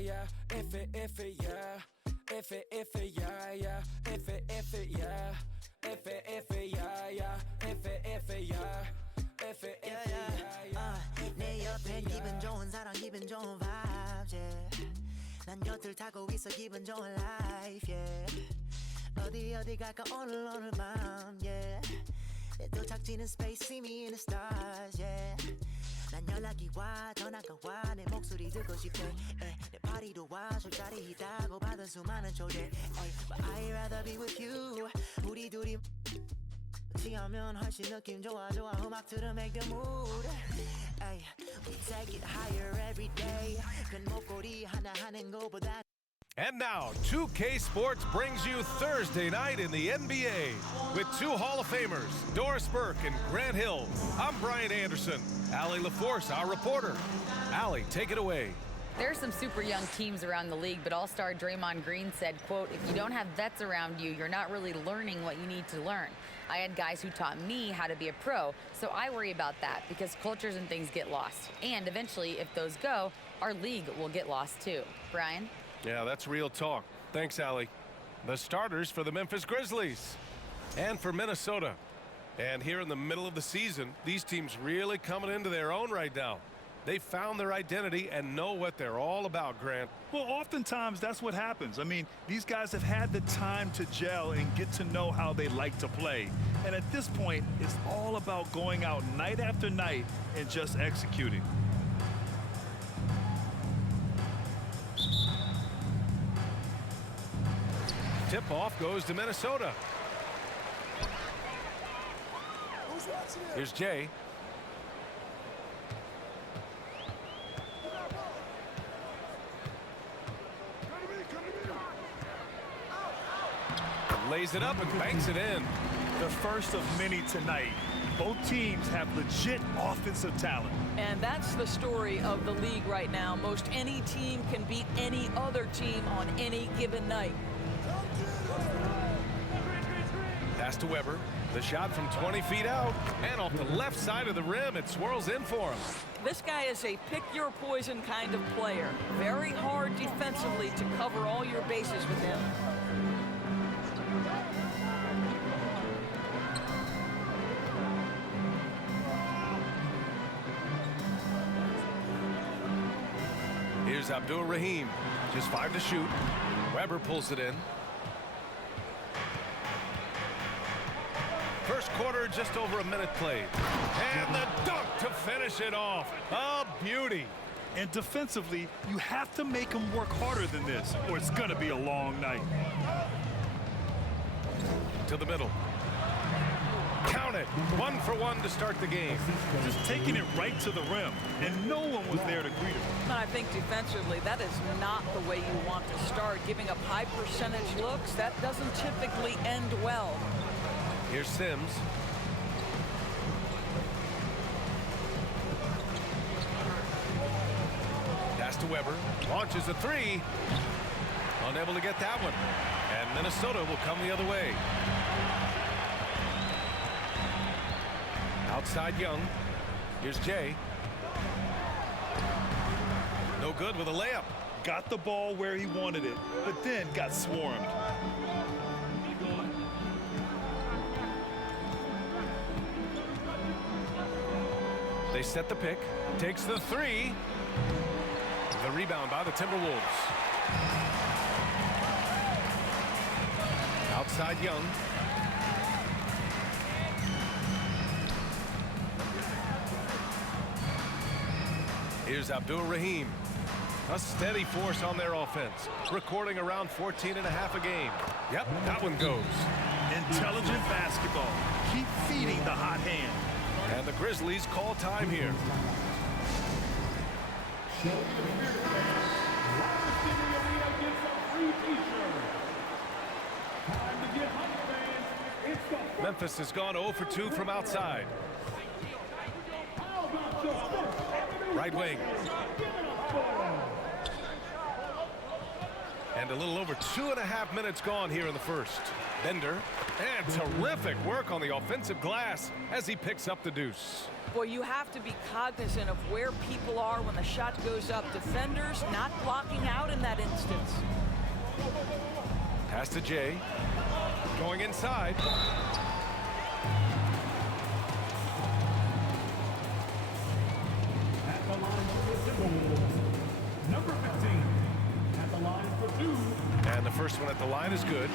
yeah. If it, yeah. If it, yeah, yeah. If it, yeah. If it, yeah, yeah. If it, yeah. If it, yeah, yeah. 내 옆엔 기분 좋은 사람, 기분 좋은 vibes, yeah. 난 곁을 타고 있어, 기분 좋은 life, yeah. 어디 갈까 오늘 밤, yeah. 내 도착지는 space, see me in the stars, yeah. 난 연락이 와, 전화가 와, 내 목소리 듣고 싶대, 내 파티도 와, 술자리 있다고 받은 수많은 초대, but I'd rather be with you. 우리 둘이 지하면 훨씬 느낌 좋아, 음악 들으면 make the mood. Ay, we take it higher every day. 큰 목걸이 하나 하는 거보다. And now, 2K Sports brings you Thursday night in the NBA with two Hall of Famers, Doris Burke and Grant Hill. I'm Brian Anderson. Allie LaForce, our reporter. Allie, take it away. There are some super young teams around the league, but All-Star Draymond Green said, quote, if you don't have vets around you, you're not really learning what you need to learn. I had guys who taught me how to be a pro, so I worry about that because cultures and things get lost. And eventually, if those go, our league will get lost too. Brian? Yeah, that's real talk. Thanks, Allie. The starters for the Memphis Grizzlies and for Minnesota. And here in the middle of the season, these teams really coming into their own right now. They found their identity and know what they're all about, Grant. Well, oftentimes that's what happens. I mean, these guys have had the time to gel and get to know how they like to play. And at this point, it's all about going out night after night and just executing. Tip-off goes to Minnesota. Here's Jay. Lays it up and banks it in. The first of many tonight. Both teams have legit offensive talent. And that's the story of the league right now. Most any team can beat any other team on any given night. Pass to Webber. The shot from 20 feet out. And off the left side of the rim, it swirls in for him. This guy is a pick-your-poison kind of player. Very hard defensively to cover all your bases with him. Here's Abdul-Rahim. Just 5 to shoot. Webber pulls it in. First quarter, just over a minute played. And the dunk to finish it off. A beauty. And defensively, you have to make them work harder than this, or it's going to be a long night. To the middle. Count it. 1 for 1 to start the game. Just taking it right to the rim, and no one was there to greet him. And I think defensively, that is not the way you want to start. Giving up high percentage looks, that doesn't typically end well. Here's Sims. Pass to Webber. Launches a 3. Unable to get that one. And Minnesota will come the other way. Outside Young. Here's Jay. No good with a layup. Got the ball where he wanted it, but then got swarmed. They set the pick. Takes the 3. The rebound by the Timberwolves. Outside Young. Here's Abdul-Rahim. A steady force on their offense. Recording around 14.5 a game. Yep, that one goes. Intelligent basketball. Keep feeding the hot hand. And the Grizzlies call time here. Memphis has gone 0 for 2 from outside. Right wing. And a little over 2.5 minutes gone here in the first. Bender, and terrific work on the offensive glass as he picks up the deuce. Boy, you have to be cognizant of where people are when the shot goes up. Defenders not blocking out in that instance. Pass to Jay. Going inside. At the line for the Timberwolves, number 15. At the line for 2. And the first one at the line is good.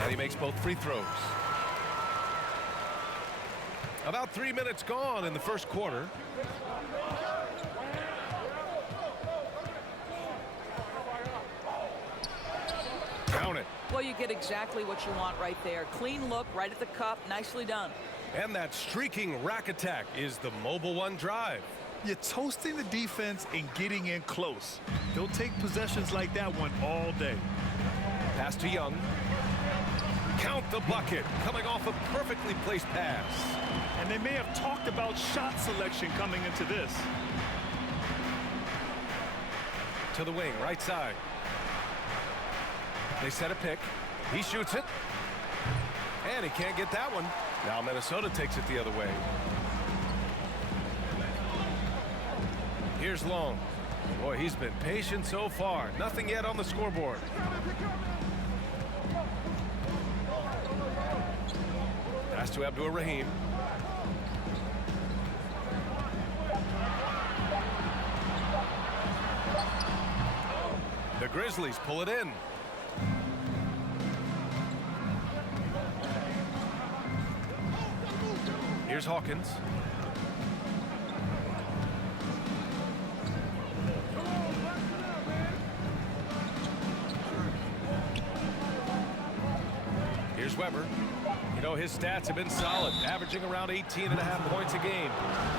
And he makes both free throws. About 3 minutes gone in the first quarter. Count it. Well, you get exactly what you want right there. Clean look, right at the cup, nicely done. And that streaking rack attack is the Mobile One drive. You're toasting the defense and getting in close. They'll take possessions like that one all day. Pass to Young. Count the bucket, coming off a perfectly placed pass. And they may have talked about shot selection coming into this. To the wing, right side. They set a pick. He shoots it. And he can't get that one. Now Minnesota takes it the other way. Here's Long. Boy, he's been patient so far. Nothing yet on the scoreboard. Pass to Abdur-Rahim. The Grizzlies pull it in. Here's Hawkins. Here's Webber. You know, his stats have been solid, averaging around 18.5 points a game.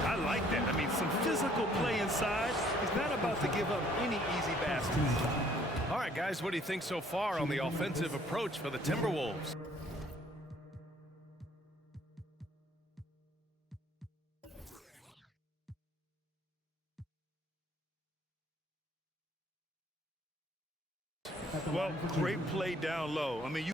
I like that. I mean, some physical play inside. He's not about to give up any easy baskets. All right, guys, what do you think so far on the offensive approach for the Timberwolves? Well, great play down low. I mean, you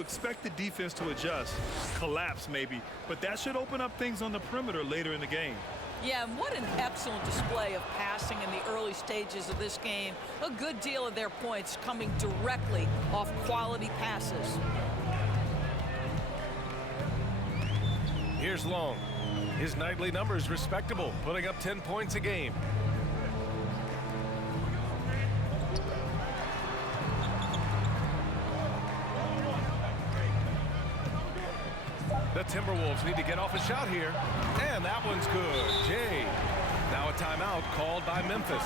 expect the defense to adjust, collapse maybe, but that should open up things on the perimeter later in the game. Yeah, and what an excellent display of passing in the early stages of this game. A good deal of their points coming directly off quality passes. Here's Long. His nightly numbers respectable, putting up 10 points a game. The Timberwolves need to get off a shot here. And that one's good. Jay. Now a timeout called by Memphis.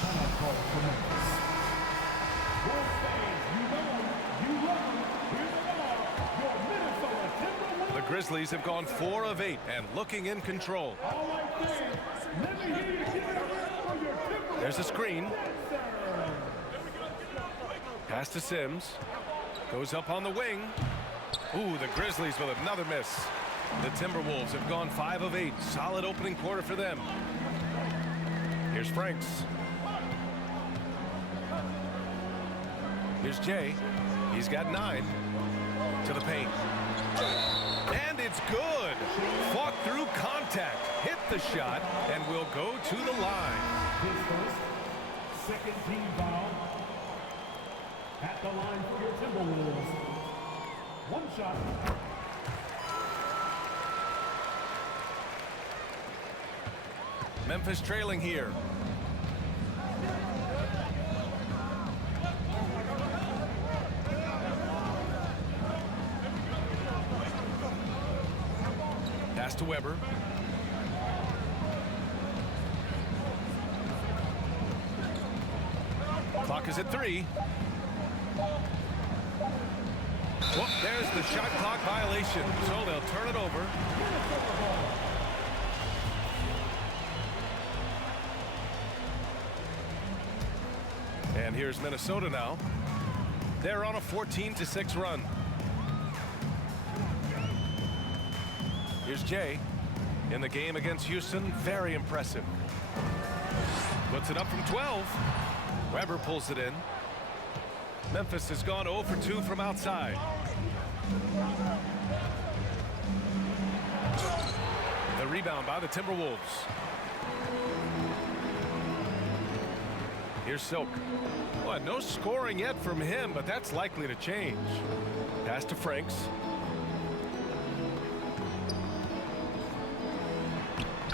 Timeout called for Memphis. Wolves fans, you love them. Here's the ball. Your Minnesota Timberwolves. The Grizzlies have gone 4 of 8 and looking in control. All right, fans, let me hear you give it up for your Timberwolves. There's a screen. Pass to Sims. Goes up on the wing. Ooh, the Grizzlies with another miss. The Timberwolves have gone 5 of 8. Solid opening quarter for them. Here's Franks. Here's Jay. He's got 9. To the paint. And it's good. Fought through contact. Hit the shot and will go to the line. His first, second team foul. At the line for your Timberwolves. One shot. Memphis trailing here. Pass to Webber. Clock is at 3. Well, there's the shot clock violation, so they'll turn it over. And here's Minnesota now. They're on a 14-6 run. Here's Jay. In the game against Houston, very impressive. Puts it up from 12. Webber pulls it in. Memphis has gone 0 for 2 from outside. The rebound by the Timberwolves. Here's Silk. Well, no scoring yet from him, but that's likely to change. Pass to Franks.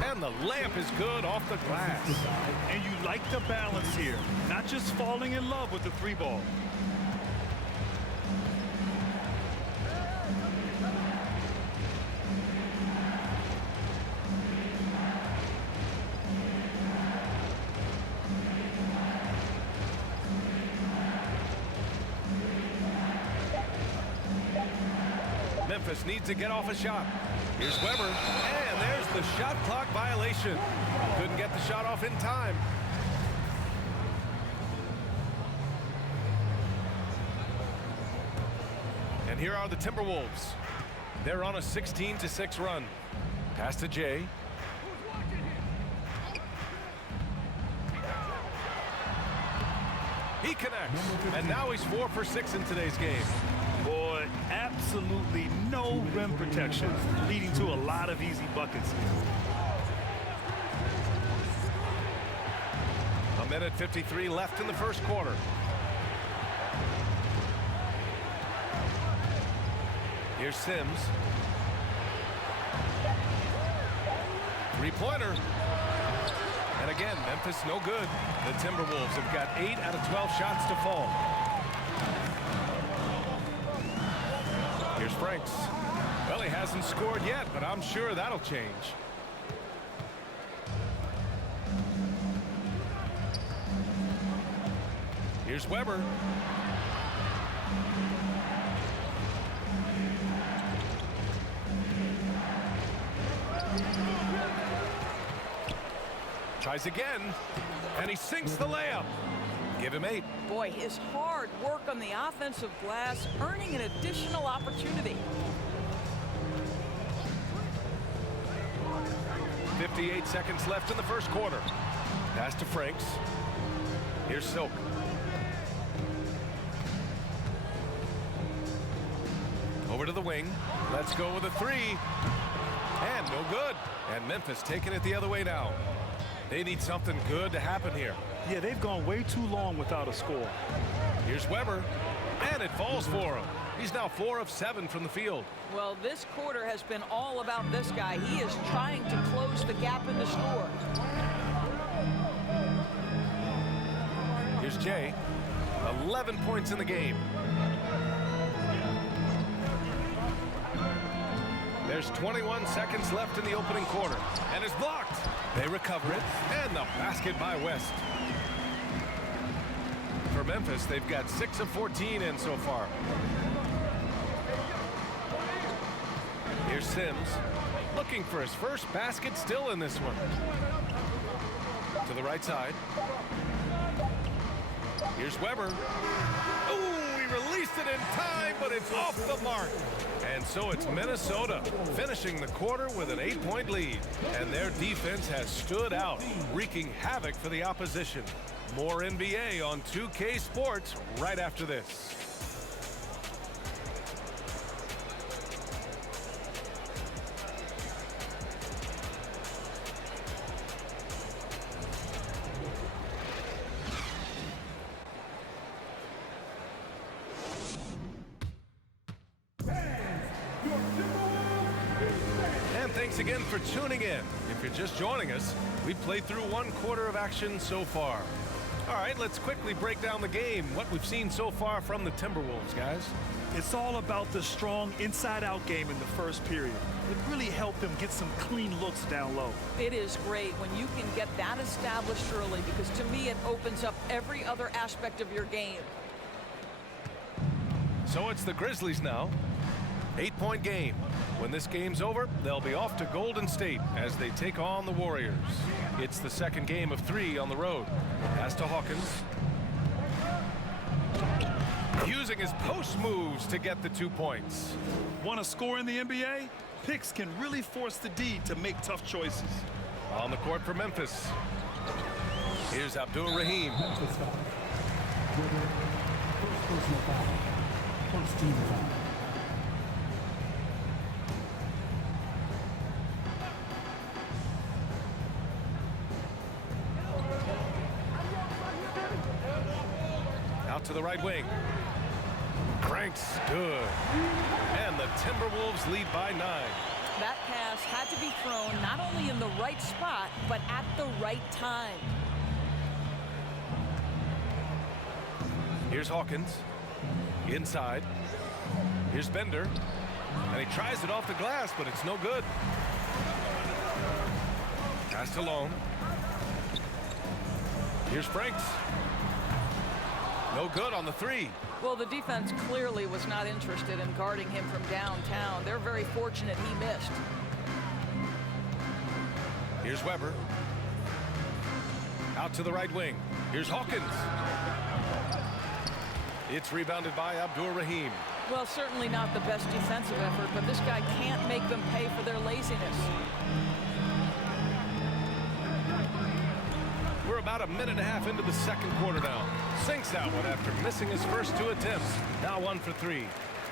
And the layup is good off the glass. And you like the balance here, not just falling in love with the 3-ball. Memphis needs to get off a shot. Here's Webber, and there's the shot clock violation. Couldn't get the shot off in time. And here are the Timberwolves. They're on a 16-6 run. Pass to Jay. He connects, and now he's 4 for 6 in today's game. Boy, absolutely no rim protection, leading to a lot of easy buckets. A minute 53 left in the first quarter. Here's Sims. Three-pointer. And again, Memphis no good. The Timberwolves have got 8 out of 12 shots to fall. Here's Franks. Well, he hasn't scored yet, but I'm sure that'll change. Here's Webber. Tries again, and he sinks the layup. Give him 8. Boy, his hard work on the offensive glass, earning an additional opportunity. 58 seconds left in the first quarter. Pass to Franks. Here's Silk. Over to the wing. Let's go with a 3. And no good. And Memphis taking it the other way now. They need something good to happen here. Yeah, they've gone way too long without a score. Here's Webber, and it falls for him. He's now 4 of 7 from the field. Well, this quarter has been all about this guy. He is trying to close the gap in the score. Here's Jay. 11 points in the game. There's 21 seconds left in the opening quarter, and it's blocked. They recover it, and the basket by West. For Memphis, they've got 6 of 14 in so far. Here's Sims, looking for his first basket, still in this one. To the right side. Here's Webber. Oh, he released it in time, but it's off the mark. And so it's Minnesota finishing the quarter with an 8-point lead. And their defense has stood out, wreaking havoc for the opposition. More NBA on 2K Sports right after this. And thanks again for tuning in. If you're just joining us, we've played through 1 quarter of action so far. All right, let's quickly break down the game, what we've seen so far from the Timberwolves, guys. It's all about the strong inside-out game in the first period. It really helped them get some clean looks down low. It is great when you can get that established early, because to me it opens up every other aspect of your game. So it's the Grizzlies now. 8-point game. When this game's over, they'll be off to Golden State as they take on the Warriors. It's the second game of 3 on the road. Pass to Hawkins. Using his post moves to get the 2 points. Want to score in the NBA? Picks can really force the D to make tough choices. On the court for Memphis. Here's Abdul-Rahim. Memphis foul. Webber, first personal foul. First team foul. Out to the right wing. Cranks, good. And the Timberwolves lead by 9. That pass had to be thrown not only in the right spot, but at the right time. Here's Hawkins. Inside. Here's Bender. And he tries it off the glass, but it's no good. Pass to Long. Here's Franks. No good on the 3. Well, the defense clearly was not interested in guarding him from downtown. They're very fortunate he missed. Here's Webber. Out to the right wing. Here's Hawkins. It's rebounded by Abdul-Rahim. Well, certainly not the best defensive effort, but this guy can't make them pay for their laziness. We're about a minute and a half into the second quarter now. Sinks that one after missing his first 2 attempts. Now 1 for 3.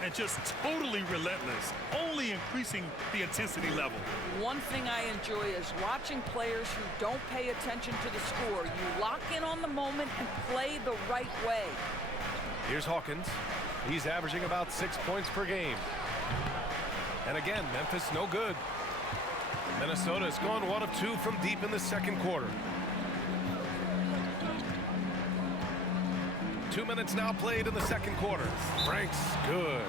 And just totally relentless, only increasing the intensity level. One thing I enjoy is watching players who don't pay attention to the score. You lock in on the moment and play the right way. Here's Hawkins. He's averaging about 6 points per game. And again, Memphis no good. Minnesota has gone 1 of 2 from deep in the second quarter. 2 minutes now played in the second quarter. Franks, good.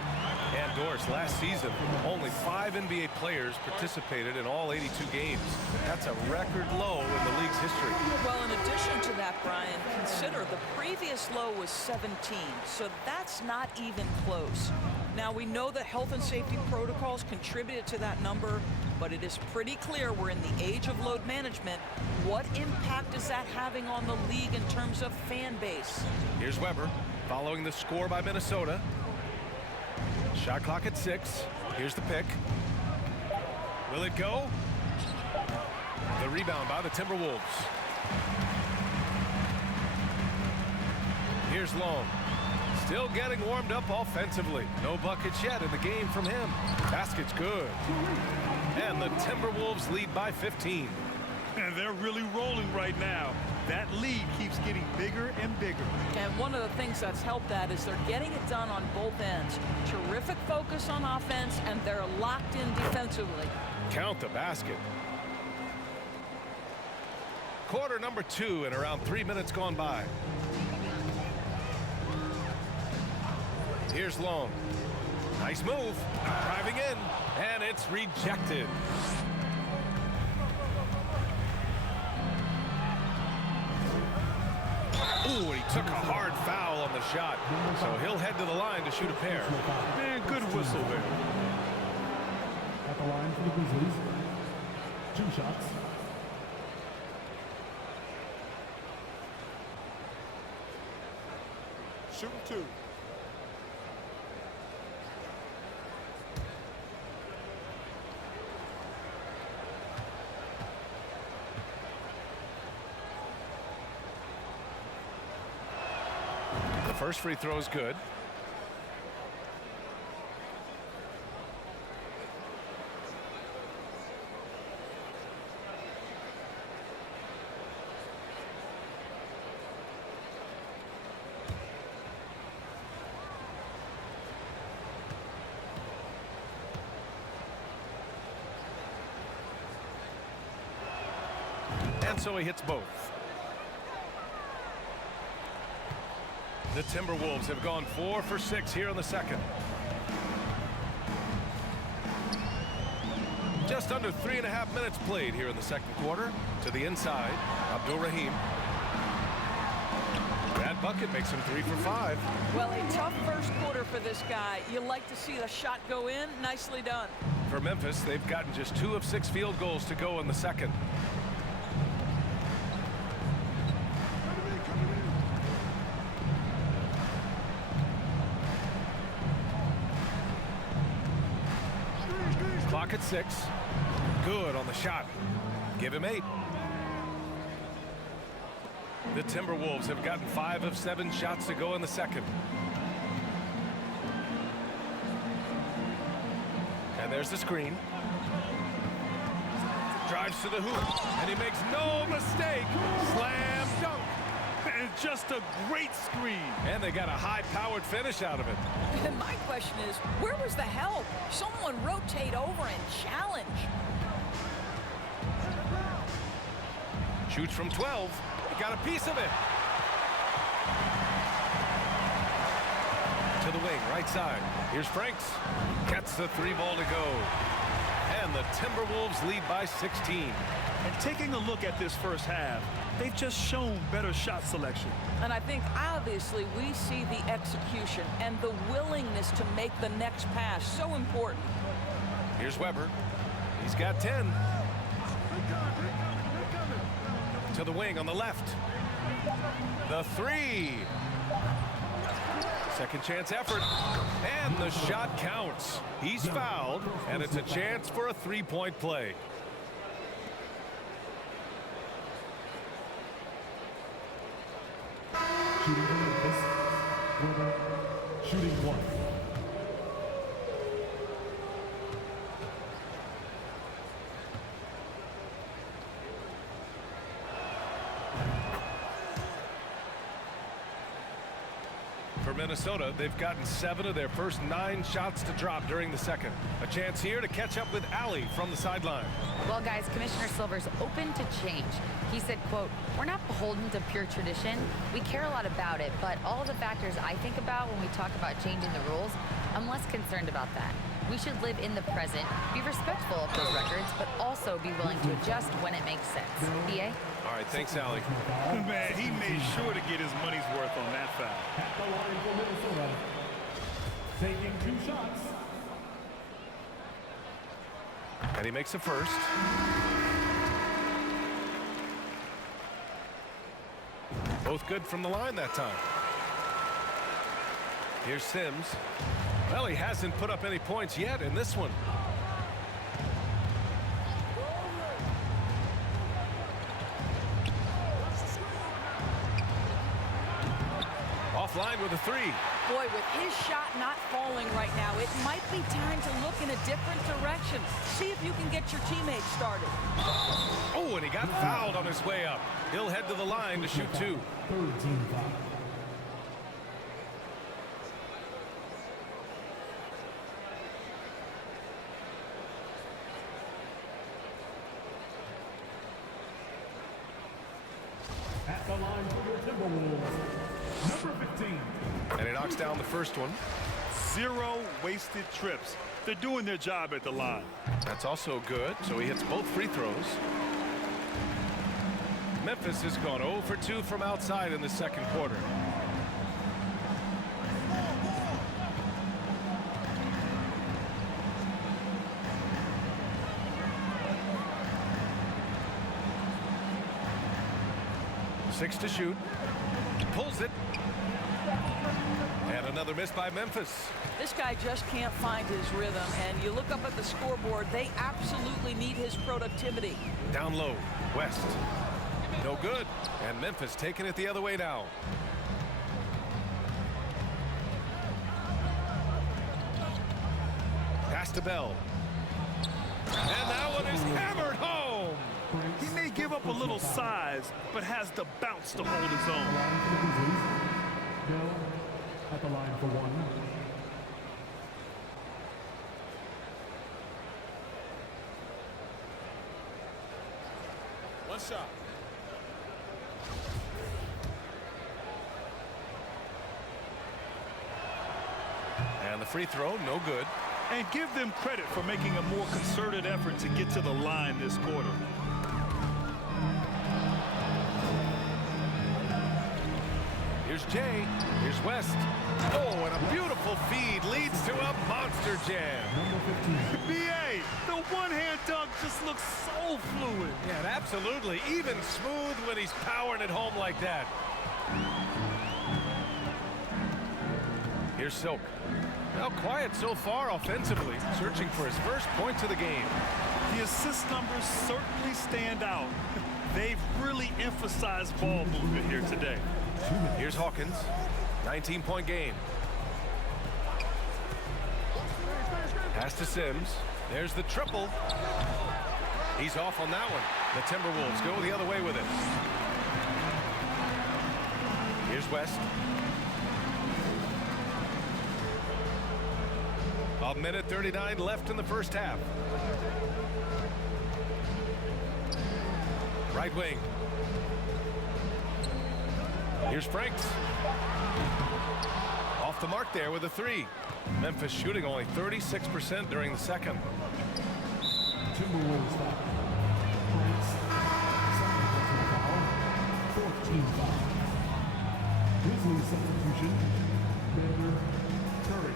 And Doris, last season, only 5 NBA players participated in all 82 games. That's a record low in the league's history. Well, in addition to that, Brian, consider the previous low was 17, so that's not even close. Now, we know that health and safety protocols contributed to that number, but it is pretty clear we're in the age of load management. What impact is that having on the league in terms of fan base? Here's Webber following the score by Minnesota. Shot clock at 6. Here's the pick. Will it go? The rebound by the Timberwolves. Here's Long. Still getting warmed up offensively. No buckets yet in the game from him. Basket's good. And the Timberwolves lead by 15. And they're really rolling right now. That lead keeps getting bigger and bigger. And one of the things that's helped that is they're getting it done on both ends. Terrific focus on offense, and they're locked in defensively. Count the basket. Quarter number 2 and around 3 minutes gone by. Here's Long. Nice move. Driving in, and it's rejected. Ooh, he took a hard foul on the shot. So he'll head to the line to shoot a pair. Man, good whistle there. At the line for the Grizzlies. 2 shots. Shooting 2. The first free throw is good. And so he hits both. The Timberwolves have gone 4 for 6 here in the second. Just under 3.5 minutes played here in the second quarter. To the inside, Abdul-Rahim. That bucket makes him 3 for 5. Well, a tough first quarter for this guy. You like to see the shot go in. Nicely done. For Memphis, they've gotten just 2 of 6 field goals to go in the second. Clock at 6. Good on the shot. Give him 8. The Timberwolves have gotten 5 of 7 shots to go in the second. And there's the screen. Drives to the hoop, and he makes no mistake. Slam dunk. And just a great screen. And they got a high-powered finish out of it. And my question is, where was the help? Someone rotate over and challenge. Shoots from 12. He got a piece of it. To the wing, right side. Here's Franks. Gets the 3 ball to go. And the Timberwolves lead by 16. And taking a look at this first half, they've just shown better shot selection. And I think obviously we see the execution and the willingness to make the next pass so important. Here's Webber. He's got 10. To the wing on the left. The 3. Second chance effort. And the shot counts. He's fouled, and it's a chance for a 3-point play. Shooting for Memphis. Webber, shooting 1. For Minnesota, they've gotten 7 of their first 9 shots to drop during the second. A chance here to catch up with Allie from the sideline. Well, guys, Commissioner Silver's open to change. He said, quote, "We're not beholden to pure tradition. We care a lot about it, but all the factors I think about when we talk about changing the rules, I'm less concerned about that. We should live in the present, be respectful of those records, but also be willing to adjust when it makes sense." BA? All right, thanks, Allie. Man, he made sure to get his money's worth on that foul. At the line for Minnesota. Taking 2 shots. And he makes a first. Both good from the line that time. Here's Sims. Well, he hasn't put up any points yet in this one. Offline with a 3. Boy, with his shot not falling right now, it might be time to look in a different direction. See if you can get your teammates started. Oh, and he got fouled on his way up. He'll head to the line to shoot 2. Third team foul. At the line for your Timberwolves, number 15. And he knocks down the first one. 0 wasted trips. They're doing their job at the line. That's also good, so he hits both free throws. Memphis has gone 0 for 2 from outside in the second quarter. Six to shoot. Pulls it. And another miss by Memphis. This guy just can't find his rhythm, and you look up at the scoreboard, they absolutely need his productivity. Down low, West. No good. And Memphis taking it the other way now. Pass to Bell. And that one is hammered home. He may give up a little size, but has the bounce to hold his own. Line for the Grizzlies. Bell at the line for 1. One shot. And the free throw, no good. And give them credit for making a more concerted effort to get to the line this quarter. Here's Jay. Here's West. Oh, and a beautiful feed leads to a monster jam. Number 15. BA, the one-hand dunk just looks so fluid. Yeah, and absolutely. Even smooth when he's powering it home like that. Here's Silk. Now quiet so far offensively, searching for his first points of the game. The assist numbers certainly stand out. They've really emphasized ball movement here today. Here's Hawkins, 19-point game. Pass to Sims. There's the triple. He's off on that one. The Timberwolves go the other way with it. Here's West. A minute 39 left in the first half. Right wing. Here's Franks. Off the mark there with a three. Memphis shooting only 36% during the second. Timberwolves foul. Franks, second personal foul, 14th foul. Grizzlies substitution, Bender, Curry.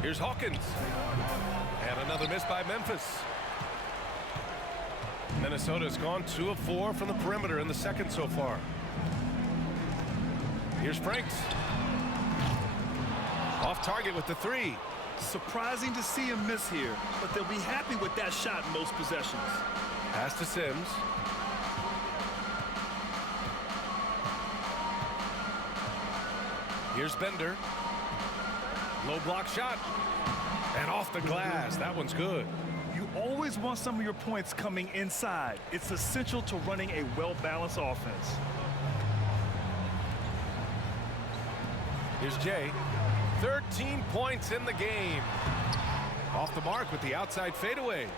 Here's Hawkins. And another miss by Memphis. Minnesota's gone 2 of 4 from the perimeter in the second so far. Here's Franks. Off target with the three. Surprising to see him miss here, but they'll be happy with that shot in most possessions. Pass to Sims. Here's Bender. Low block shot. And off the glass. That one's good. You always want some of your points coming inside. It's essential to running a well-balanced offense. Here's Jay. 13 points in the game. Off the mark with the outside fadeaway.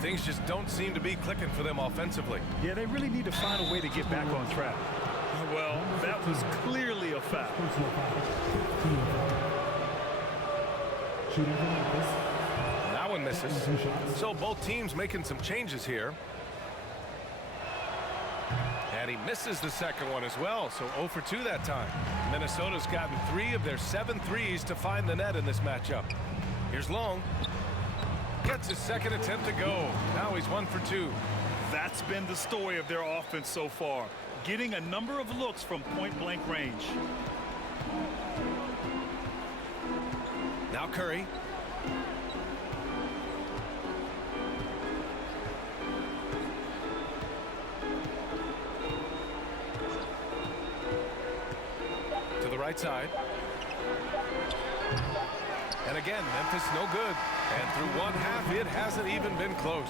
Things just don't seem to be clicking for them offensively. Yeah, they really need to find a way to get back on track. Well, that was clearly a foul. Personal foul, 15th foul. Shooting for Memphis. That one misses. So both teams making some changes here. And he misses the second one as well, so 0 for 2 that time. Minnesota's gotten 3 of their 7 threes to find the net in this matchup. Here's Long. Gets his second attempt to go. Now he's 1 for 2. That's been the story of their offense so far, getting a number of looks from point-blank range. Now Curry. To the right side. And again, Memphis no good. And through one half, it hasn't even been close.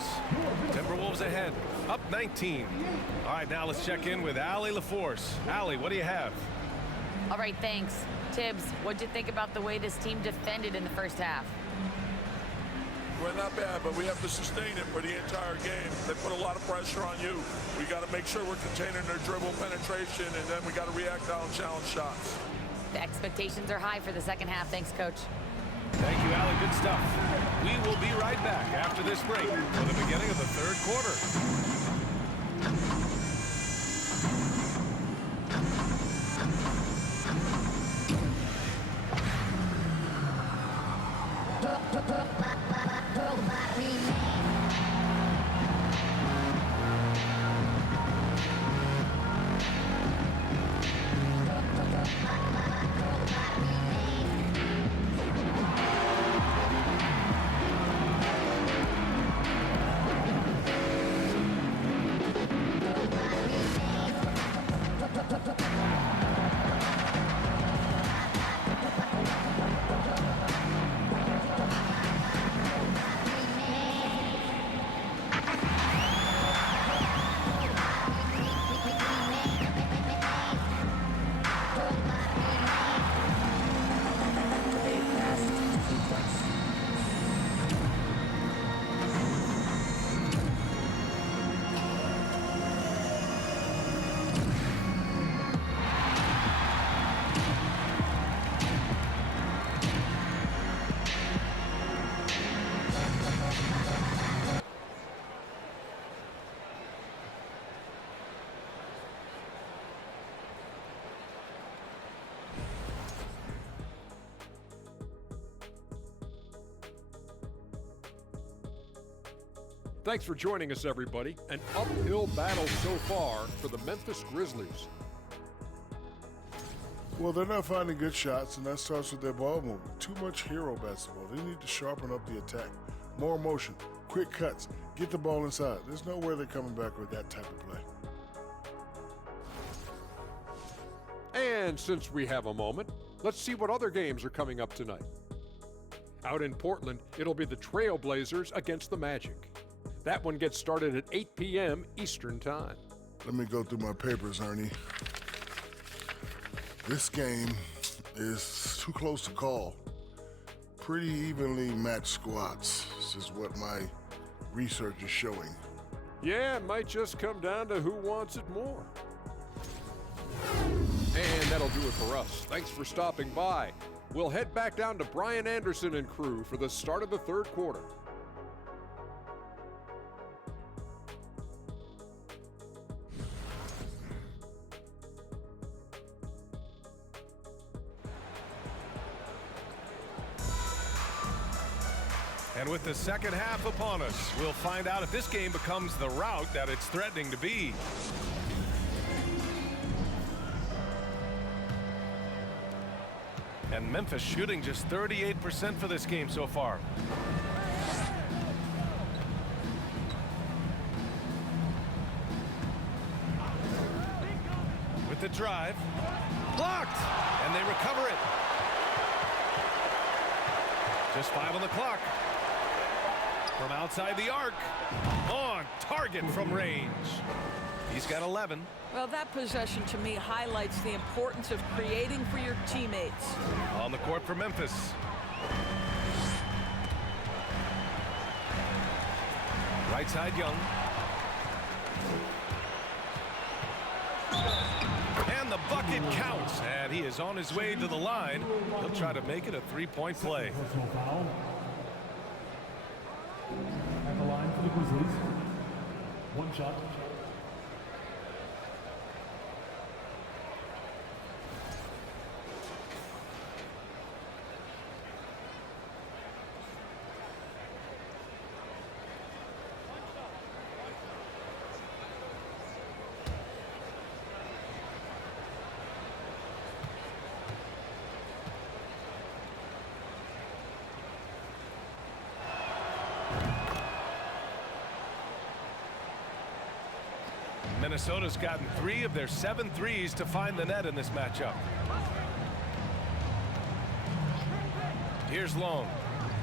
Timberwolves ahead, up 19. All right, now let's check in with Allie LaForce. Allie, what do you have? All right, thanks. Tibbs, what'd you think about the way this team defended in the first half? Well, not bad, but we have to sustain it for the entire game. They put a lot of pressure on you. We got to make sure we're containing their dribble penetration, and then we got to react on challenge shots. The expectations are high for the second half. Thanks, Coach. Thank you, Allie. Good stuff. We will be right back after this break for the beginning of the third quarter. Thanks for joining us, everybody. An uphill battle so far for the Memphis Grizzlies. Well, they're not finding good shots, and that starts with their ball movement. Too much hero basketball. They need to sharpen up the attack. More motion, quick cuts, get the ball inside. There's no way they're coming back with that type of play. And since we have a moment, let's see what other games are coming up tonight. Out in Portland, it'll be the Trailblazers against the Magic. That one gets started at 8 p.m. Eastern Time. Let me go through my papers, Ernie. This game is too close to call. Pretty evenly matched squads. This is what my research is showing. Yeah, it might just come down to who wants it more. And that'll do it for us. Thanks for stopping by. We'll head back down to Brian Anderson and crew for the start of the third quarter. And with the second half upon us, we'll find out if this game becomes the rout that it's threatening to be. And Memphis shooting just 38% for this game so far. With the drive, blocked, and they recover it. Just 5 on the clock. From outside the arc, on target from range. He's got 11. Well, that possession to me highlights the importance of creating for your teammates. On the court for Memphis. Right side, Young. And the bucket counts, and he is on his way to the line. He'll try to make it a three-point play. Personal foul. At the line for the Grizzlies. One shot. Minnesota's gotten 3 of their 7 threes to find the net in this matchup. Here's Long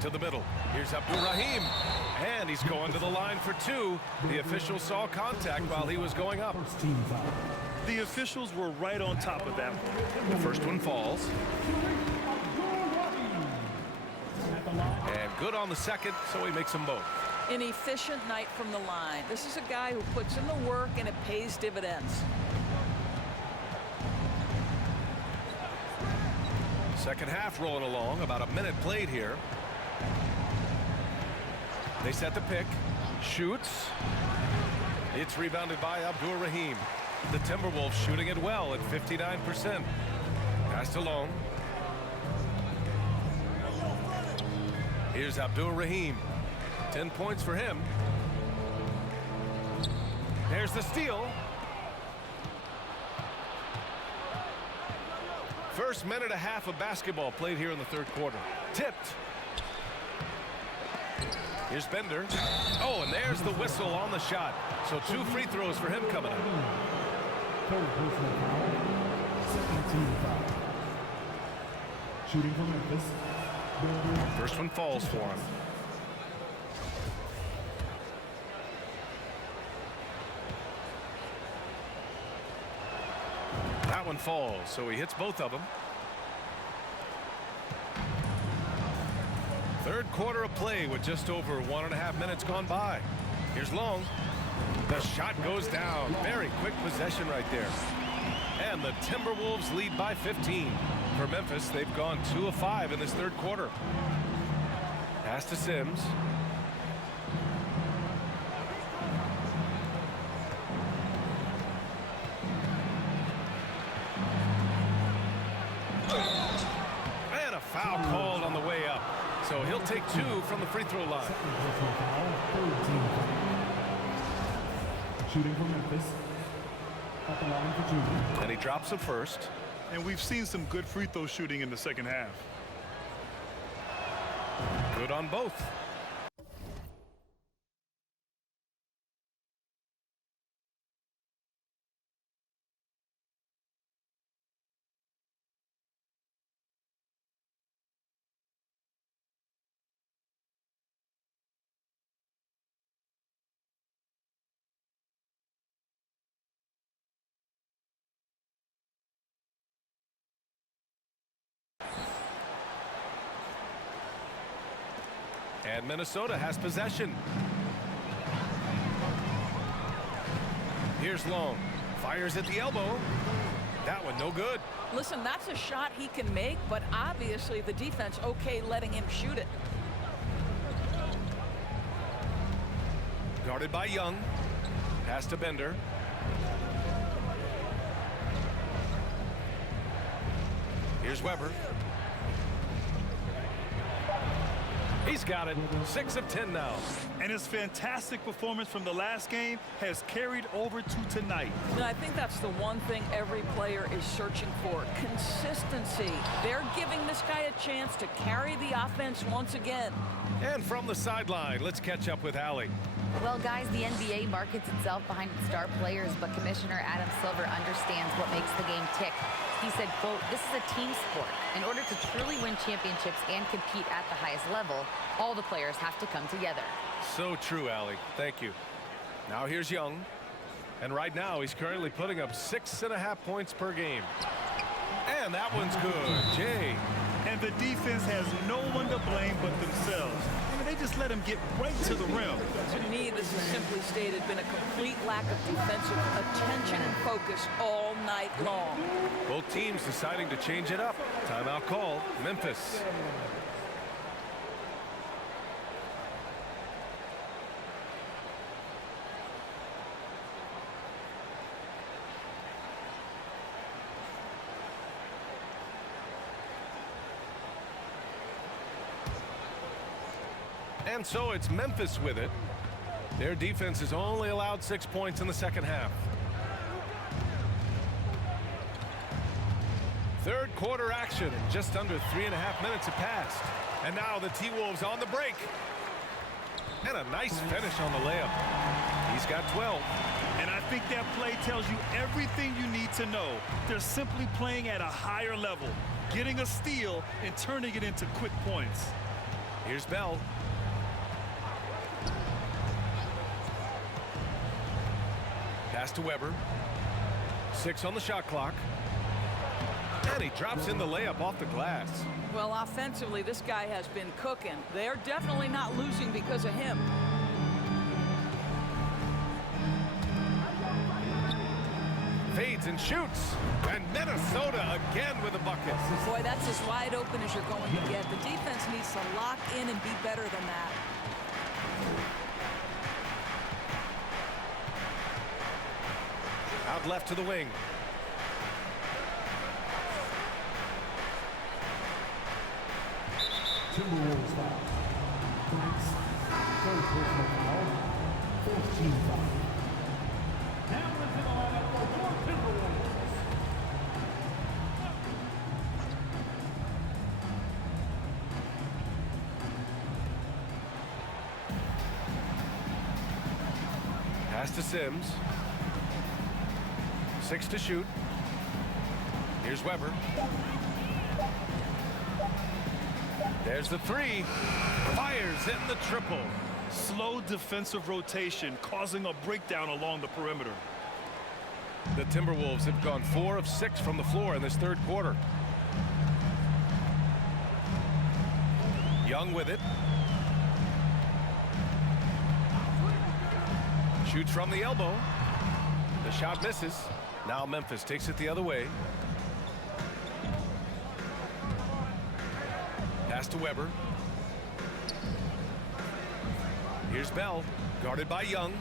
to the middle. Here's Abdul-Rahim, and he's going to the line for 2. The official saw contact while he was going up. The officials were right on top of that one. The first one falls. And good on the second, so he makes them both. An efficient night from the line. This is a guy who puts in the work and it pays dividends. Second half rolling along, about a minute played here. They set the pick, shoots. It's rebounded by Abdul-Rahim. The Timberwolves shooting it well at 59%. Passed along. Here's Abdul-Rahim. 10 points for him. There's the steal. First minute and a half of basketball played here in the third quarter. Tipped. Here's Bender. Oh, and there's the whistle on the shot. So 2 free throws for him coming up. Third personal foul. Second team foul. Shooting for Memphis. First one falls for him. That one falls, so he hits both of them. Third quarter of play with just over 1.5 minutes gone by. Here's Long. The shot goes down. Very quick possession right there. And the Timberwolves lead by 15. For Memphis, they've gone 2 of 5 in this third quarter. Pass to Sims. And a foul called on the way up. So he'll take 2 from the free throw line. Second personal foul. Third team foul. shooting for Memphis. At the line for Junior. And he drops it first. And we've seen some good free throw shooting in the second half. Good on both. And Minnesota has possession. Here's Long. Fires at the elbow. That one no good. Listen, that's a shot he can make, but obviously the defense okay letting him shoot it. Guarded by Young. Pass to Bender. Here's Webber. He's got it. 6 of 10 now. And his fantastic performance from the last game has carried over to tonight. And I think that's the one thing every player is searching for. Consistency. They're giving this guy a chance to carry the offense once again. And from the sideline, let's catch up with Allie. Well, guys, the NBA markets itself behind its star players, but Commissioner Adam Silver understands what makes the game tick. He said, quote, "This is a team sport. In order to truly win championships and compete at the highest level, all the players have to come together." So true, Allie. Thank you. Now here's Young. And right now, he's currently putting up 6.5 points per game. And that one's good. Jay. And the defense has no one to blame but themselves. I mean, they just let him get right to the rim. To me, this has simply stated been a complete lack of defensive attention and focus all night long. Both teams deciding to change it up. Timeout call, Memphis. And so it's Memphis with it. Their defense has only allowed 6 points in the second half. Third quarter action. Just under 3.5 minutes have passed. And now the T-Wolves on the break. And a nice finish on the layup. He's got 12. And I think that play tells you everything you need to know. They're simply playing at a higher level, getting a steal and turning it into quick points. Here's Bell. Pass to Webber. 6 on the shot clock. And he drops in the layup off the glass. Well, offensively, this guy has been cooking. They're definitely not losing because of him. Fades and shoots. And Minnesota again with a bucket. Boy, that's as wide open as you're going to get. The defense needs to lock in and be better than that. Out left to the wing. Timberwolves foul. Thanks. Third personal foul. Fourth team foul. Now into the lineup for your Timberwolves. Pass to Sims. 6 to shoot. Here's Webber. There's the 3. Fires in the triple. Slow defensive rotation causing a breakdown along the perimeter. The Timberwolves have gone 4 of 6 from the floor in this third quarter. Young with it. Shoots from the elbow. The shot misses. Now Memphis takes it the other way. Pass to Webber. Here's Bell, guarded by Young.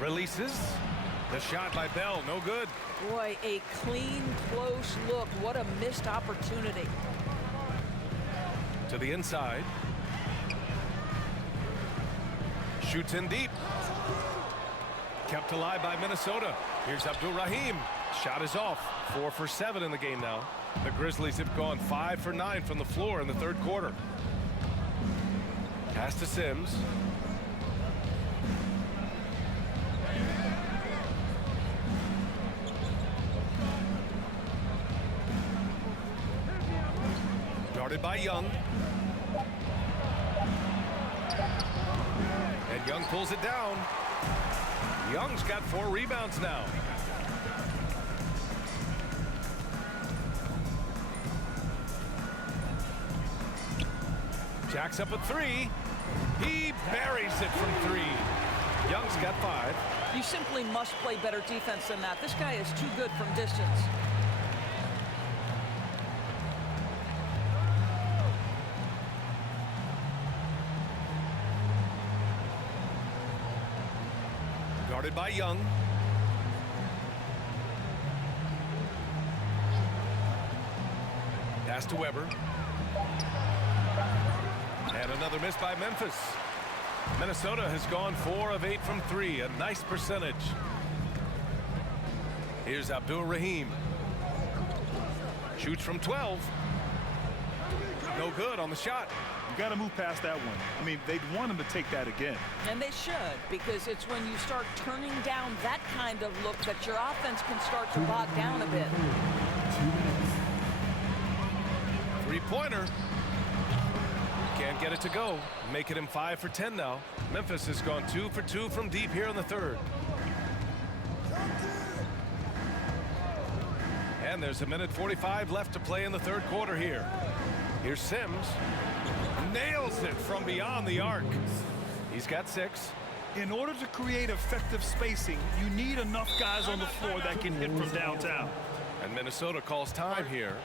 Releases. The shot by Bell, no good. Boy, a clean, close look. What a missed opportunity. To the inside. Shoots in deep. Kept alive by Minnesota. Here's Abdul-Rahim. Shot is off. 4 for 7 in the game now. The Grizzlies have gone 5 for 9 from the floor in the third quarter. Pass to Sims. Guarded by Young. And Young pulls it down. Young's got 4 rebounds now. Jacks up a 3. He buries it from 3. Young's got 5. You simply must play better defense than that. This guy is too good from distance. Guarded by Young. Pass to Webber. And another miss by Memphis. Minnesota has gone 4 of 8 from 3. A nice percentage. Here's Abdul-Rahim. Shoots from 12. No good on the shot. You got to move past that one. I mean, they'd want him to take that again. And they should, because it's when you start turning down that kind of look that your offense can start to bog down a bit. 3-pointer. Can't get it to go. Making him 5 for 10 now. Memphis has gone 2 for 2 from deep here in the third. And there's a minute 45 left to play in the third quarter here. Here's Sims. Nails it from beyond the arc. He's got 6. In order to create effective spacing, you need enough guys on the floor that can hit from downtown. And Minnesota calls time here.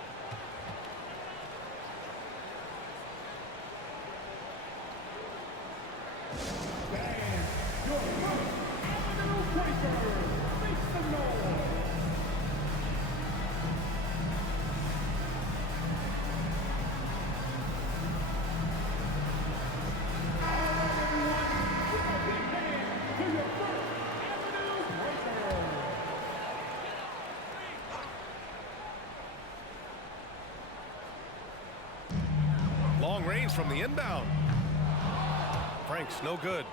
Long range from the inbound. Frank's no good.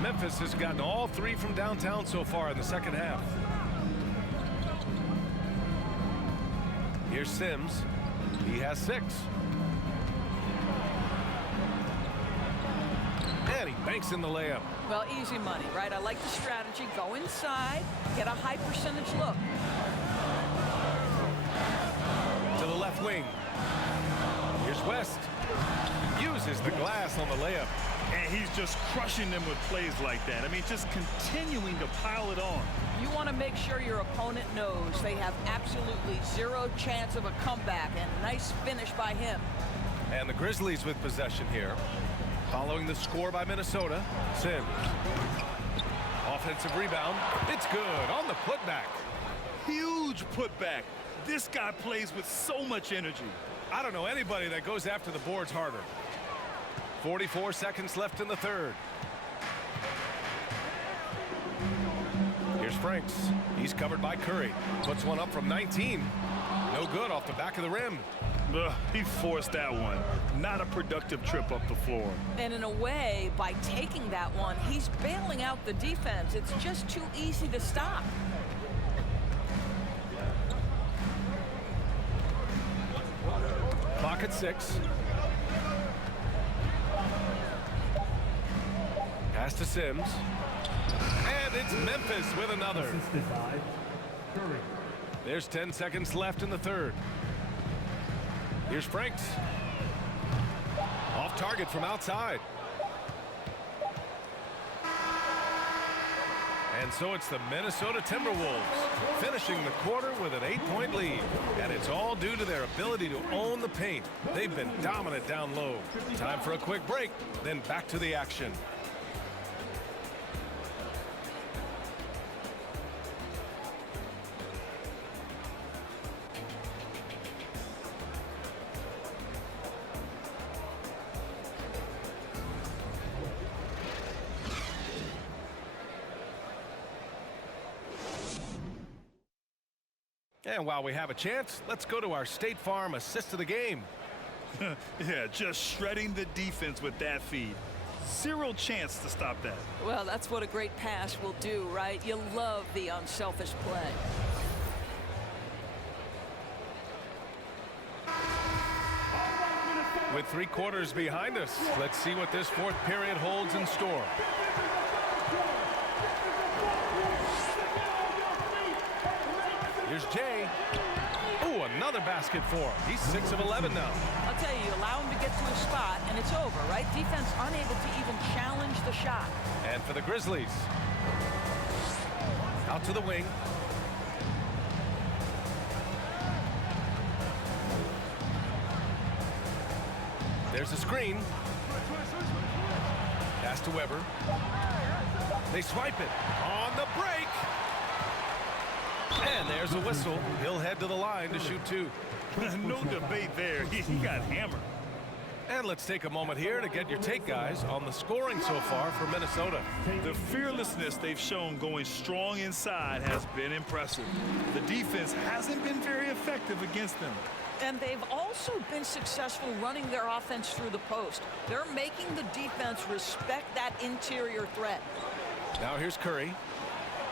Memphis has gotten all 3 from downtown so far in the second half. Here's Sims. He has 6. And he banks in the layup. Well, easy money, right? I like the strategy. Go inside, get a high percentage look. To the left wing. Here's West. Uses the glass on the layup. And he's just crushing them with plays like that. I mean, just continuing to pile it on. You want to make sure your opponent knows they have absolutely 0 chance of a comeback, and nice finish by him. And the Grizzlies with possession here. Following the score by Minnesota. Sims. Offensive rebound. It's good on the putback. Huge putback. This guy plays with so much energy. I don't know anybody that goes after the boards harder. 44 seconds left in the third. Here's Franks. He's covered by Curry. Puts one up from 19. No good off the back of the rim. He forced that one. Not a productive trip up the floor. And in a way, by taking that one, he's bailing out the defense. It's just too easy to stop. Clock at 6. Pass to Sims. And it's Memphis with another. There's 10 seconds left in the third. Here's Franks. Off target from outside. And so it's the Minnesota Timberwolves finishing the quarter with an 8-point lead. And it's all due to their ability to own the paint. They've been dominant down low. Time for a quick break, then back to the action. And while we have a chance, let's go to our State Farm assist of the game. Yeah, just shredding the defense with that feed. Zero chance to stop that. Well, that's what a great pass will do, right? You love the unselfish play. With 3 quarters behind us, let's see what this 4th period holds in store. Here's Jay. Oh, another basket for him. He's 6 of 11 now. I'll tell you, allow him to get to a spot, and it's over, right? Defense unable to even challenge the shot. And for the Grizzlies. Out to the wing. There's a screen. Pass to Webber. They swipe it on the break. And there's a whistle. He'll head to the line to shoot 2. No debate there. He got hammered. And let's take a moment here to get your take, guys, on the scoring so far for Minnesota. The fearlessness they've shown going strong inside has been impressive. The defense hasn't been very effective against them. And they've also been successful running their offense through the post. They're making the defense respect that interior threat. Now here's Curry.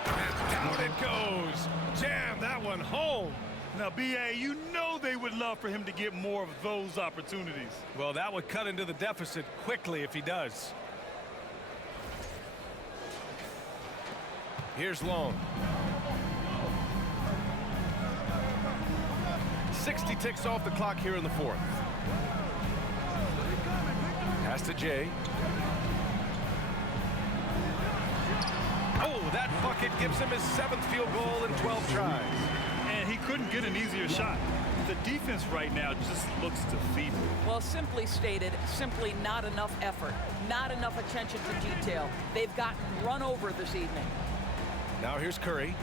And down it goes. Jam that one home. Now, B.A., you know they would love for him to get more of those opportunities. Well, that would cut into the deficit quickly if he does. Here's Long. 60 ticks off the clock here in the 4th. Pass to Jay. Oh, that bucket gives him his 7th field goal in 12 tries. And he couldn't get an easier shot. The defense right now just looks defeated. Well, simply stated, simply not enough effort, not enough attention to detail. They've gotten run over this evening. Now here's Curry.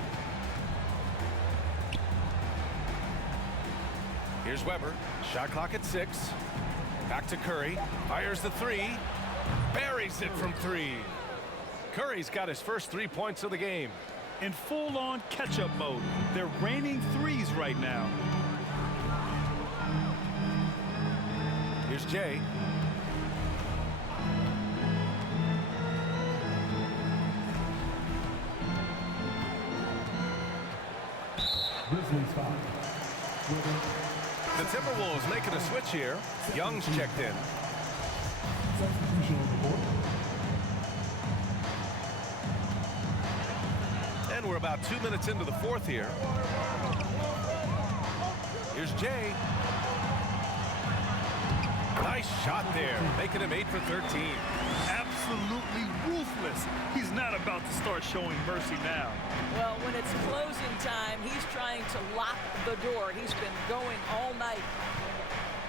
Here's Webber. Shot clock at 6. Back to Curry. Fires the 3. Buries it from 3. Curry's got his first 3 points of the game. In full-on catch-up mode. They're raining threes right now. Here's Jay. Grizzlies foul. The Timberwolves making a switch here. Young's checked in. Substitution on the board. And we're about 2 minutes into the 4th here. Here's Jay. Nice shot there, making him 8 for 13. Absolutely ruthless. He's not about to start showing mercy now. Well, when it's closing time, he's trying to lock the door. He's been going all night.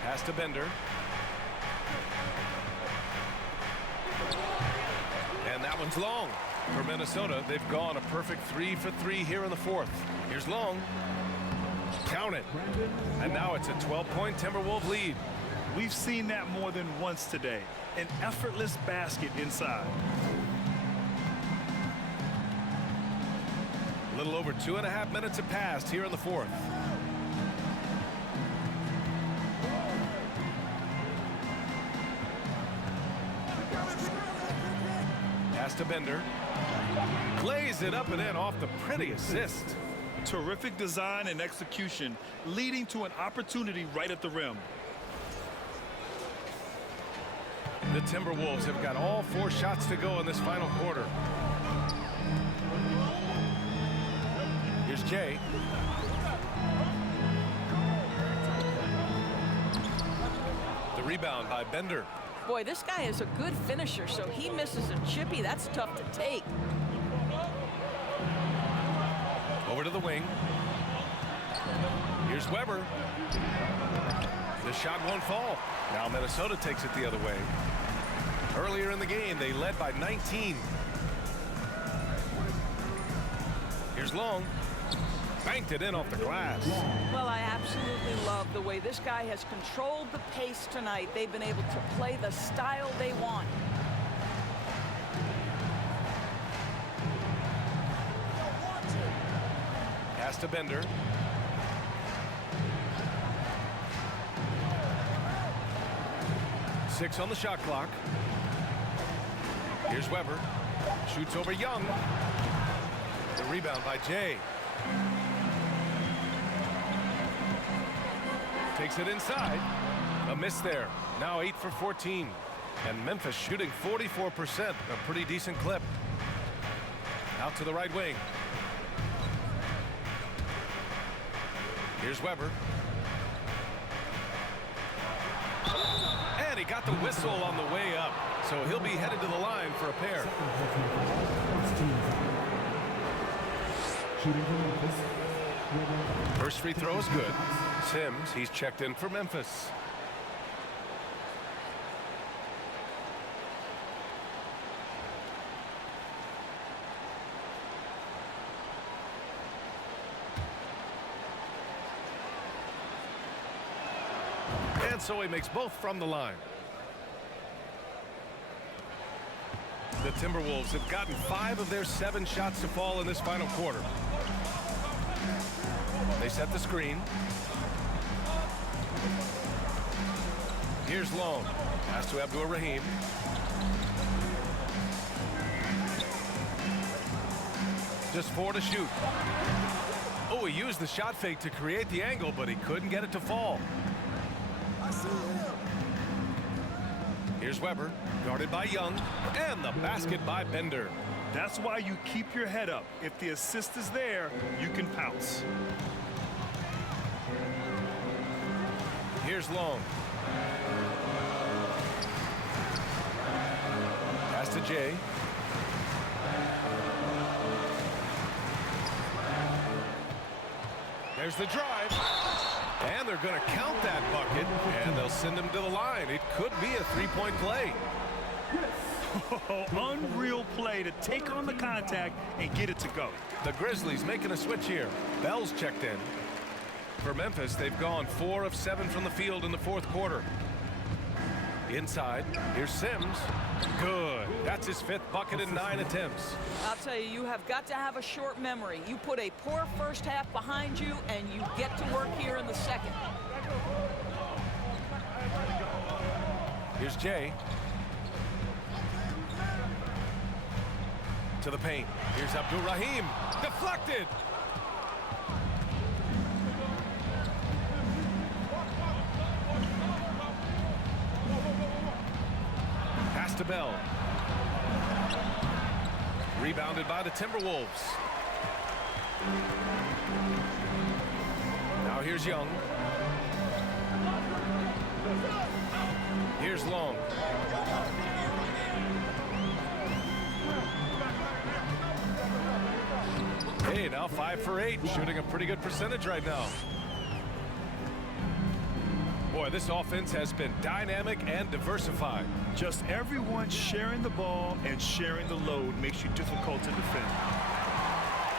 Pass to Bender. And that one's long. For Minnesota, they've gone a perfect 3 for 3 here in the 4th. Here's Long. Count it. And now it's a 12-point Timberwolves lead. We've seen that more than once today. An effortless basket inside. A little over 2.5 minutes have passed here in the 4th. Pass to Bender. Lays it up and in off the pretty assist. Terrific design and execution, leading to an opportunity right at the rim. The Timberwolves have got all 4 shots to go in this final quarter. Here's Jay. The rebound by Bender. Boy, this guy is a good finisher, so he misses a chippy. That's tough to take. Over to the wing. Here's Webber. The shot won't fall. Now Minnesota takes it the other way. Earlier in the game, they led by 19. Here's Long. Banked it in off the glass. Well, I absolutely love the way this guy has controlled the pace tonight. They've been able to play the style they want. Pass to Bender. 6 on the shot clock. Here's Webber. Shoots over Young. The rebound by Jay. Takes it inside. A miss there. Now 8 for 14. And Memphis shooting 44%. A pretty decent clip. Out to the right wing. Here's Webber. And he got the whistle on the way up. So he'll be headed to the line for a pair. First free throw is good. Sims, he's checked in for Memphis. And so he makes both from the line. The Timberwolves have gotten 5 of their 7 shots to fall in this final quarter. They set the screen. Here's Long. Pass to Abdur-Rahim. Just 4 to shoot. Oh, he used the shot fake to create the angle, but he couldn't get it to fall. Here's Webber, guarded by Young, and the basket by Bender. That's why you keep your head up. If the assist is there, you can pounce. Here's Long. Pass to Jay. There's the drive. And they're going to count that bucket, and they'll send him to the line. It could be a 3-point play. Unreal play to take on the contact and get it to go. The Grizzlies making a switch here. Bell's checked in. For Memphis, they've gone 4 of 7 from the field in the fourth quarter. Inside, here's Sims. Good. That's his 5th bucket in 9 attempts. I'll tell you, you have got to have a short memory. You put a poor first half behind you, and you get to work here in the second. Here's Jay. To the paint. Here's Abdur-Rahim. Deflected. Pass to Bell. Rebounded by the Timberwolves. Now here's Young. Here's Long. Hey, now 5 for 8, shooting a pretty good percentage right now. Boy, this offense has been dynamic and diversified. Just everyone sharing the ball and sharing the load makes you difficult to defend.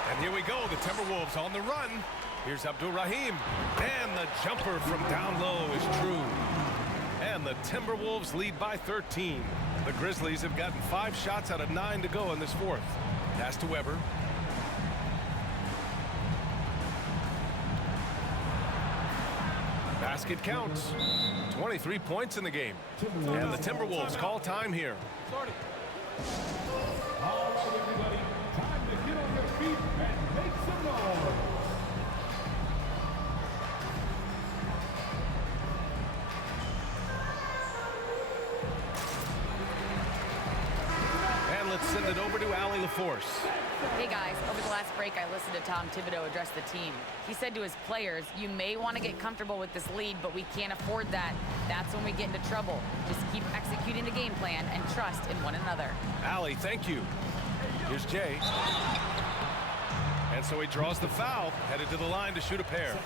And here we go, the Timberwolves on the run. Here's Abdur-Rahim. And the jumper from down low is true. And the Timberwolves lead by 13. The Grizzlies have gotten 5 shots out of 9 to go in this fourth. Pass to Webber. Basket counts. 23 points in the game. And the Timberwolves call time here. All right, everybody. Time to get on your feet and make some noise. And let's send it over to Allie LaForce. Hey guys, over the last break I listened to Tom Thibodeau address the team. He said to his players, you may want to get comfortable with this lead, but we can't afford that. That's when we get into trouble. Just keep executing the game plan and trust in one another. Allie, thank you. Here's Jay. And so he draws the foul, headed to the line to shoot a pair.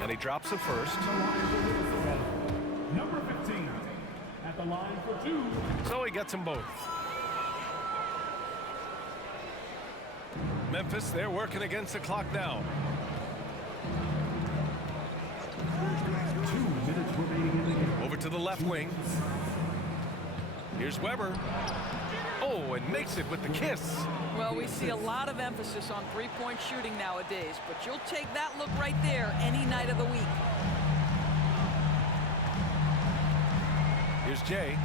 And he drops the first. Number 15 at the line for 2. So he gets them both. Memphis, they're working against the clock now. 2 minutes remaining in the game. Over to the left wing. Here's Webber. Oh, and makes it with the kiss. Well, we see a lot of emphasis on three-point shooting nowadays, but you'll take that look right there any night of the week. Here's Jay.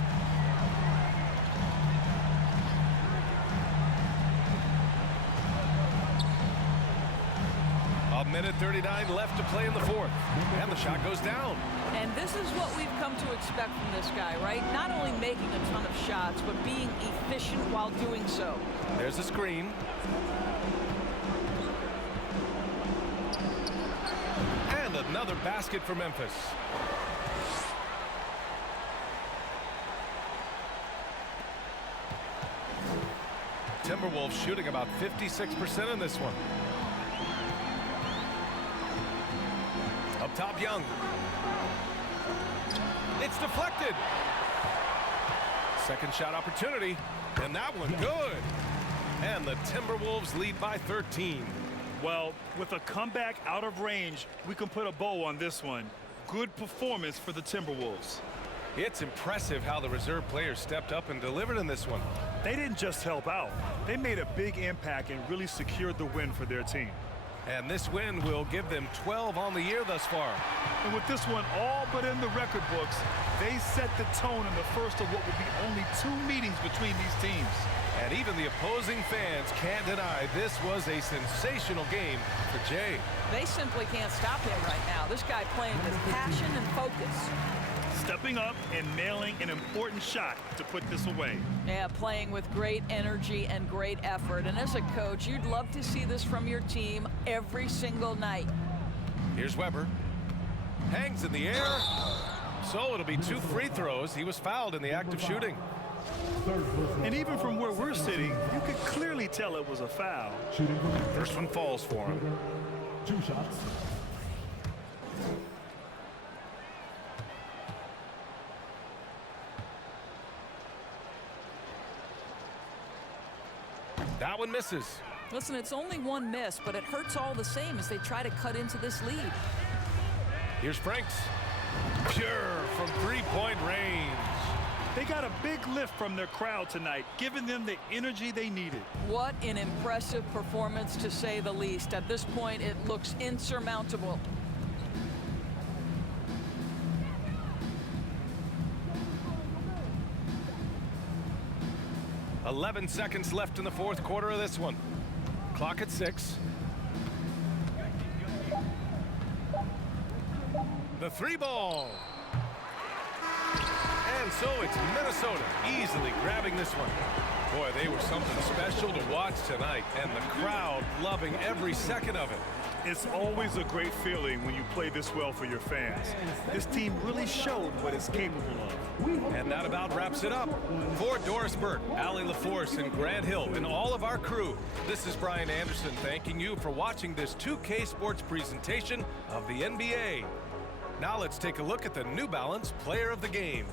A minute 39 left to play in the fourth. And the shot goes down. And this is what we've come to expect from this guy, right? Not only making a ton of shots, but being efficient while doing so. There's a screen. And another basket for Memphis. Timberwolves shooting about 56% in this one. Up top, Young. It's deflected. Second shot opportunity, and that one good. And the Timberwolves lead by 13. Well, with a comeback out of range, we can put a bow on this one. Good performance for the Timberwolves. It's impressive how the reserve players stepped up and delivered in this one. They didn't just help out. They made a big impact and really secured the win for their team. And this win will give them 12 on the year thus far. And with this one all but in the record books, they set the tone in the first of what will be only 2 meetings between these teams. And even the opposing fans can't deny this was a sensational game for Jay. They simply can't stop him right now. This guy playing with passion and focus. Stepping up and nailing an important shot to put this away. Yeah, playing with great energy and great effort. And as a coach, you'd love to see this from your team every single night. Here's Webber. Hangs in the air. So it'll be 2 free throws. He was fouled in the act of shooting. And even from where we're sitting, you could clearly tell it was a foul. First one falls for him. 2 shots. That one misses. Listen, it's only 1 miss, but it hurts all the same as they try to cut into this lead. Here's Franks. Pure from 3-point range. They got a big lift from their crowd tonight, giving them the energy they needed. What an impressive performance, to say the least. At this point, it looks insurmountable. "11 seconds left in the fourth quarter of this one. Clock at 6. The 3 ball. And so it's Minnesota easily grabbing this one. Boy, they were something special to watch tonight, and the crowd loving every second of it. It's always a great feeling when you play this well for your fans. This team really showed what it's capable of. And that about wraps it up. For Doris Burke, Allie LaForce, and Grant Hill, and all of our crew, this is Brian Anderson thanking you for watching this 2K Sports presentation of the NBA. Now let's take a look at the New Balance Player of the Game.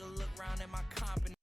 a look round at my company.